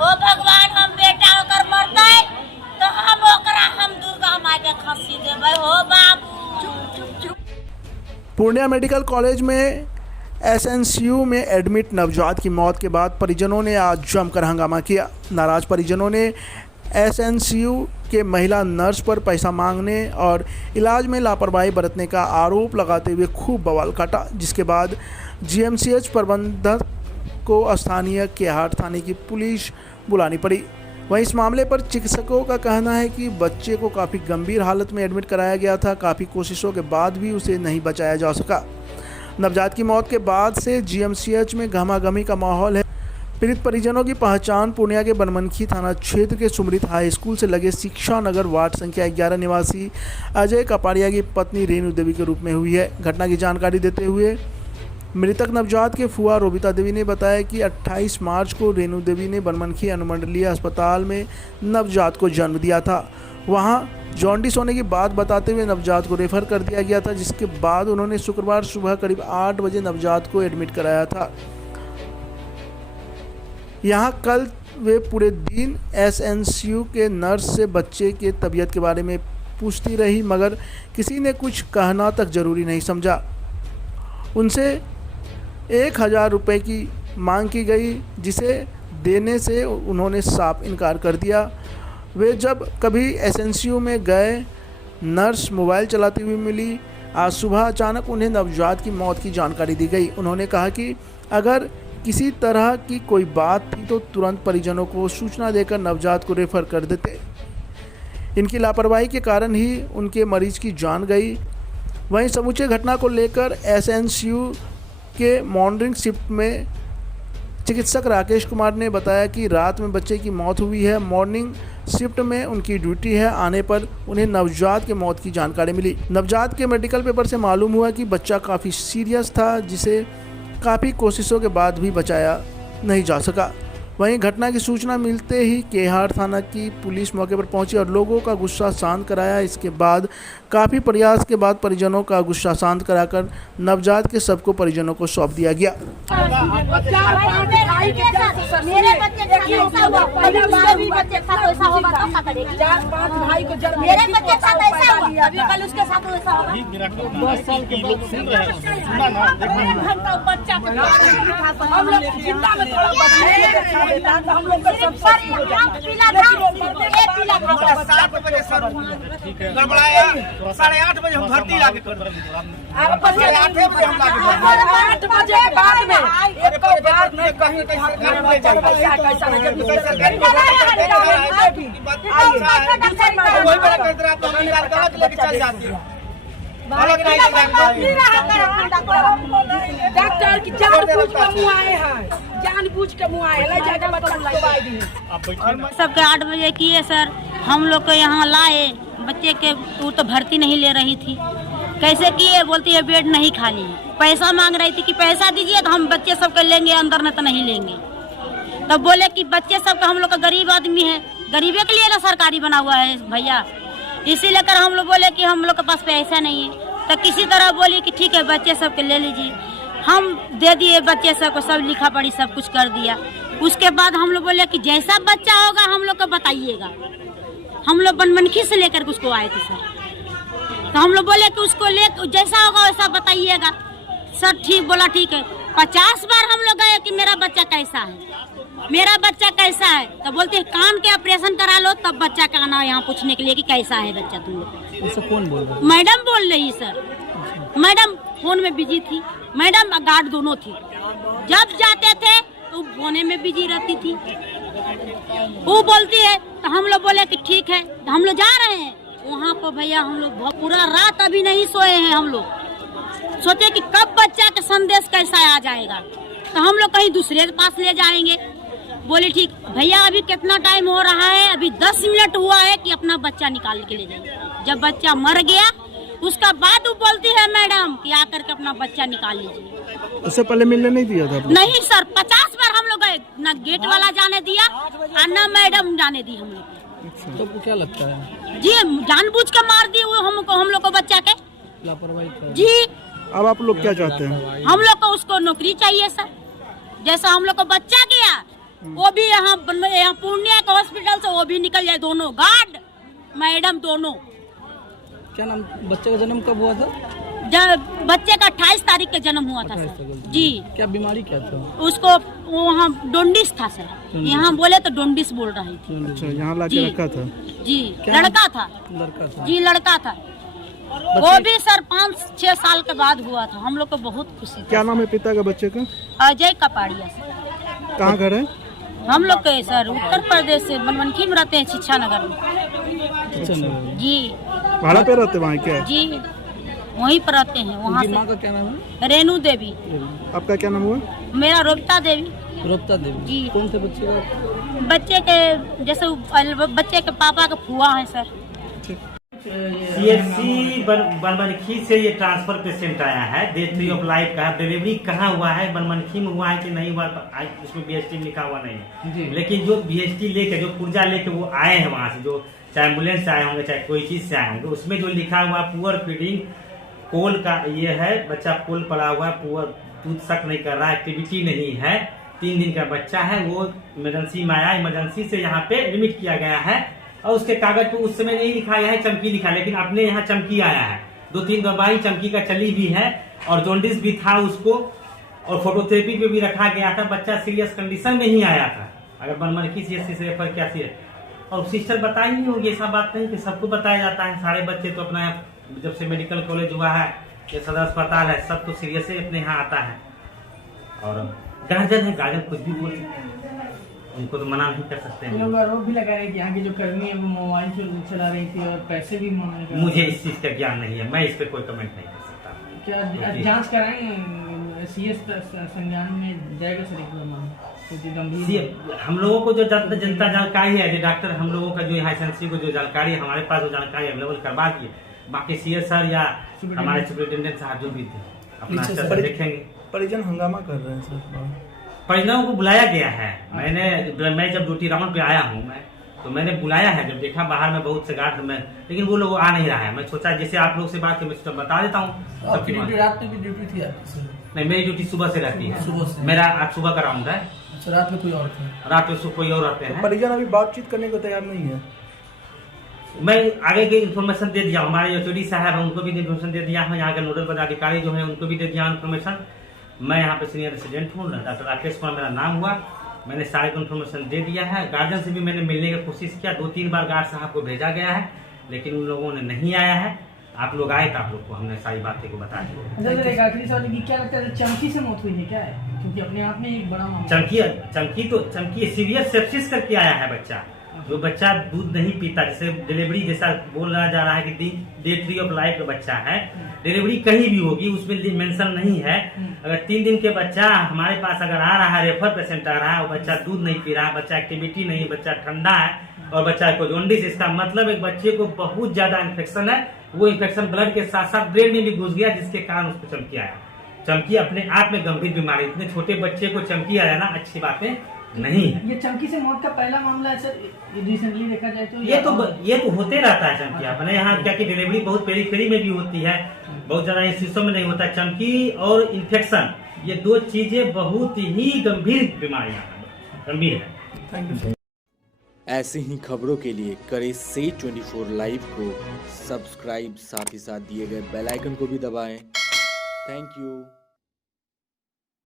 ओ भगवान हम बेटा होकर मरता है तो हम ओकरा हम दुर्गा माँ के खसी देवे हो बाबू। पूर्णिया मेडिकल कॉलेज में एसएनसीयू में एडमिट नवजात की मौत के बाद परिजनों ने आज जमकर हंगामा किया। नाराज परिजनों ने एसएनसीयू के महिला नर्स पर पैसा मांगने और इलाज में लापरवाही बरतने का आरोप लगाते हुए खूब बवाल काटा, जिसके बाद जीएमसीएच प्रबंधक को स्थानीय केहाट थाने की पुलिस बुलानी पड़ी। वहीं इस मामले पर चिकित्सकों का कहना है कि बच्चे को काफ़ी गंभीर हालत में एडमिट कराया गया था। काफ़ी कोशिशों के बाद भी उसे नहीं बचाया जा सका। नवजात की मौत के बाद से जीएमसीएच में गहमागहमी का माहौल है। पीड़ित परिजनों की पहचान पूर्णिया के बनमनखी थाना क्षेत्र के सुमृत हाई स्कूल से लगे शिक्षा नगर वार्ड संख्या 11 निवासी अजय कपाड़िया की पत्नी रेणु देवी के रूप में हुई है। घटना की जानकारी देते हुए मृतक नवजात के फुआ रोबिता देवी ने बताया कि 28 मार्च को रेणु देवी ने बनमनखी अनुमंडलीय अस्पताल में नवजात को जन्म दिया था। वहां जॉन्डिस होने की बात बताते हुए नवजात को रेफर कर दिया गया था, जिसके बाद उन्होंने शुक्रवार सुबह करीब 8 बजे नवजात को एडमिट कराया था। यहां कल वे पूरे दिन एसएनसीयू के नर्स से बच्चे के तबीयत के बारे में पूछती रही, मगर किसी ने कुछ कहना तक जरूरी नहीं समझा। उनसे 1000 रुपये की मांग की गई, जिसे देने से उन्होंने साफ इनकार कर दिया। वे जब कभी एसएनसीयू में गए, नर्स मोबाइल चलाती हुई मिली। आज सुबह अचानक उन्हें नवजात की मौत की जानकारी दी गई। उन्होंने कहा कि अगर किसी तरह की कोई बात थी तो तुरंत परिजनों को सूचना देकर नवजात को रेफर कर देते। इनकी लापरवाही के कारण ही उनके मरीज की जान गई। वहीं समूचे घटना को लेकर एसएनसीयू के मॉर्निंग शिफ्ट में चिकित्सक राकेश कुमार ने बताया कि रात में बच्चे की मौत हुई है। मॉर्निंग शिफ्ट में उनकी ड्यूटी है। आने पर उन्हें नवजात के मौत की जानकारी मिली। नवजात के मेडिकल पेपर से मालूम हुआ कि बच्चा काफ़ी सीरियस था, जिसे काफ़ी कोशिशों के बाद भी बचाया नहीं जा सका। वहीं घटना की सूचना मिलते ही केहाट थाना की पुलिस मौके पर पहुंची और लोगों का गुस्सा शांत कराया। इसके बाद काफ़ी प्रयास के बाद परिजनों का गुस्सा शांत कराकर नवजात के शव को परिजनों को सौंप दिया गया। हम लोग का सब 7 बजे सर गड़बड़ाया, 8:30 बजे हम भर्ती लाके कर दिए। 8 बजे बाद में एक और बात में कहीं सरकार में वही बड़ा कहते तो हम निकाल कर लेके चल जाती है। डॉक्टर की जानबूझ के मुँह आए हैं, जानबूझ के मुँह आए ले जाके बच्चा लगवाई दी। सबके 8 बजे किए सर, हम लोग को यहाँ लाए। बच्चे के वो तो भर्ती नहीं ले रही थी। कैसे किए? बोलती है बेड नहीं खाली। पैसा मांग रही थी कि पैसा दीजिए तो हम बच्चे सबके लेंगे, अंदर न तो नहीं लेंगे। तब बोले कि बच्चे सबका, हम लोग का गरीब आदमी है, गरीबे के लिए ना सरकारी बना हुआ है भैया, इसी लेकर हम लोग बोले कि हम लोग के पास पैसा नहीं है। तो किसी तरह बोली कि ठीक है बच्चे सबके ले लीजिए। हम दे दिए बच्चे सबको, सब लिखा पढ़ी सब कुछ कर दिया। उसके बाद हम लोग बोले कि जैसा बच्चा होगा हम लोग को बताइएगा। हम लोग बनमनखी से लेकर के उसको आए थे सर, तो हम लोग बोले कि उसको ले जैसा होगा वैसा बताइएगा। सर ठीक बोला, ठीक है। 50 बार हम लोग गए कि मेरा बच्चा कैसा है, मेरा बच्चा कैसा है। तो बोलते हैं कान के ऑपरेशन करा लो तब बच्चा का आना यहाँ पूछने के लिए कि कैसा है बच्चा तुम लोग। इससे कौन बोल रहा है? मैडम बोल रही सर। मैडम फोन में बिजी थी, मैडम गार्ड दोनों थी। जब जाते थे तो फोने में बिजी रहती थी। वो बोलती है तो हम लोग बोले कि ठीक है, तो हम लोग जा रहे हैं वहाँ पर। भैया हम लोग पूरा रात अभी नहीं सोए हैं। हम लोग सोचे कि कब बच्चा का संदेश कैसा आ जाएगा, तो हम लोग कहीं दूसरे के पास ले जाएंगे। बोले ठीक भैया, अभी कितना टाइम हो रहा है? अभी 10 मिनट हुआ है कि अपना बच्चा निकाल के ले जाए। जब बच्चा मर गया उसका बाद वो बोलती है मैडम कि आकर के अपना बच्चा निकाल लीजिए। उससे पहले मिलने नहीं दिया था? नहीं सर, 50 बार हम लोग गए, ना गेट वाला जाने दिया और ना मैडम जाने दी हम लोग। तो आपको क्या लगता है? जी जानबूझ के मार दी वो हम लोग को बच्चा के लापरवाही। जी अब आप लोग क्या चाहते हैं? हम लोग को उसको नौकरी चाहिए सर। जैसा हम लोग को बच्चा गया वो भी यहाँ पूर्णिया के हॉस्पिटल से वो भी निकल जाए, दोनों गार्ड मैडम दोनों। क्या नाम, बच्चे का जन्म कब हुआ था? जब बच्चे का 28 तारीख का जन्म हुआ था सर जी। क्या बीमारी क्या था उसको वहाँ डोंडिस था सर, यहाँ बोले तो डोंडिस बोल रही थी। अच्छा, यहाँ ला जी। के रखा था। जी लड़का था जी, लड़का था। वो भी सर 5-6 साल के बाद हुआ था। हम लोग को बहुत खुशी थी। क्या नाम है पिता का बच्चे का? अजय कपाड़िया सर। कहाँ घर है? हम लोग के सर उत्तर प्रदेश से बनमनखी में रहते हैं, शिक्षा नगर में जी। भाड़ा पे रहते वहाँ क्या? जी वहीं पर रहते हैं। वहाँ माँ का से क्या नाम है? रेणु देवी। आपका क्या नाम हुआ? मेरा रोबता देवी। रोबता देवी जी। कौन से बच्चे का? बच्चे के जैसे बच्चे के पापा का फुआ है सर। CHC बनमनखी से ये ट्रांसफर पेशेंट आया है, डेट फ्री ऑफ लाइफ का है। डिलीवरी कहाँ हुआ है, बनमनखी में हुआ है कि नहीं हुआ, इसमें BHT लिखा हुआ नहीं है। लेकिन जो BHT लेके, जो पुर्जा लेके वो आए हैं वहाँ से, जो चाहे एम्बुलेंस से आए होंगे चाहे कोई चीज से आए होंगे, उसमें जो लिखा हुआ पुअर फीडिंग, कोल का ये है, बच्चा कोल पड़ा हुआ है, पुअर दूध सक नहीं कर रहा है, एक्टिविटी नहीं है, 3 दिन का बच्चा है, वो इमरजेंसी में आया। इमरजेंसी से यहाँ पे लिमिट किया गया है और उसके कागज पे उस समय नहीं लिखा गया है, चमकी लिखा, लेकिन अपने यहाँ चमकी आया है। 2-3 दवाई चमकी का चली भी है और जॉन्डिस भी था उसको, और फोटोथेरेपी पे भी रखा गया था। बच्चा सीरियस कंडीशन में ही आया था। अगर बनमनखी CHC से रेफर किया सी, और सिस्टर बताई नहीं होगी, ऐसा बात नहीं कि सबको बताया जाता है। सारे बच्चे तो अपना जब से मेडिकल कॉलेज हुआ है, ये सदर अस्पताल है, सब तो सीरियस ही अपने यहाँ आता है। और गार्जियन है, गार्जियन कुछ भी बोल सकते हैं, उनको तो मना नहीं कर सकते हैं। लोग आरोप भी लगा रहे हैं कि यहाँ की जो कर्मी है वो मोबाइल चला रही थी और पैसे भी मांग रहे। मुझे इस चीज का ज्ञान नहीं है, मैं इस पे कोई कमेंट नहीं कर सकता। क्या जांच कराएंगे? CS संज्ञान में जाएगा सर एक मामला? हम लोगों को जो जनता जानकारी है, जो डॉक्टर हम लोगों का जो यहाँ एजेंसी को जो जानकारी है, हमारे पास जो जानकारी अवेलेबल करवा दिए। बाकी CS सर या हमारे सुपरिटेंडेंट साहब जो भी थे अपना स्तर देखेंगे। परिजन हंगामा कर रहे हैं सर। परिजनों को बुलाया गया है। मैं जब ड्यूटी राउंड पे आया हूँ तो मैंने बुलाया है। जब देखा बाहर में बहुत से गार्ड में, लेकिन वो लोग आ नहीं रहा है। मैं सोचा जैसे आप लोग से बात मैं बता देता हूँ। रात में भी ड्यूटी थी आपकी? नहीं, मेरी ड्यूटी सुबह से रहती है। सुबह से? मेरा आज सुबह का राउंड है। रात में कोई और था? रात में कोई और आते हैं। परिजन अभी बातचीत करने को तैयार नहीं है। मैं आगे की इन्फॉर्मेशन दे दिया, हमारे जो चौधरी साहब है उनको भी इन्फॉर्मेशन दे दिया है, यहाँ के नोडल पदाधिकारी जो है उनको भी दे दिया इन्फॉर्मेशन। मैं यहाँ पे सीनियर रेसिडेंट हूँ, डॉक्टर राकेश कुमार मेरा नाम हुआ। मैंने सारे को इन्फॉर्मेशन दे दिया है। गार्जियन से भी मैंने मिलने की कोशिश किया, 2-3 बार गार्ड साहब को भेजा गया है, लेकिन उन लोगों ने नहीं आया है। आप लोग आए तो आप लोग को हमने सारी बातें को बता दी। एक आखिरी सवाल की क्या लगता है, चमकी से मौत हुई है क्या है? क्योंकि अपने आप में एक बड़ा मामला। चमकी सीवियर सेप्सिस करके आया है बच्चा। जो बच्चा दूध नहीं पीता, जैसे डिलीवरी जैसा बोला जा रहा है कि डेट फ्री ऑफ लाइफ का बच्चा है, डिलीवरी कहीं भी होगी उसमें मेंशन नहीं है। अगर 3 दिन के बच्चा हमारे पास अगर आ रहा है, रेफर पेशेंट आ रहा है, वो बच्चा दूध नहीं पी रहा है, बच्चा एक्टिविटी नहीं, बच्चा ठंडा है और बच्चा को जॉन्डिस, इसका मतलब एक बच्चे को बहुत ज्यादा इन्फेक्शन है। वो इन्फेक्शन ब्लड के साथ साथ ब्रेन में भी घुस गया, जिसके कारण उसको चमकी आया। चमकी अपने आप में गंभीर बीमारी, इतने छोटे बच्चे को चमकी आया ना, अच्छी बातें नहीं है। ये चमकी से मौत का पहला मामला है सर रिसेंटली देखा जाए तो? ये तो होते रहता है चमकी। अपने यहाँ क्या कि डिलीवरी बहुत पेरीफेरी में भी होती है, बहुत ज्यादा इंस्टीट्यूशन में नहीं होता। चमकी और इन्फेक्शन ये 2 चीजें बहुत ही गंभीर बीमारियां गंभीर है। Thank you. ऐसे ही खबरों के लिए करें से 24 लाइव को सब्सक्राइब, साथ ही साथ दिए गए बेल आइकन को भी दबाएं। Thank you.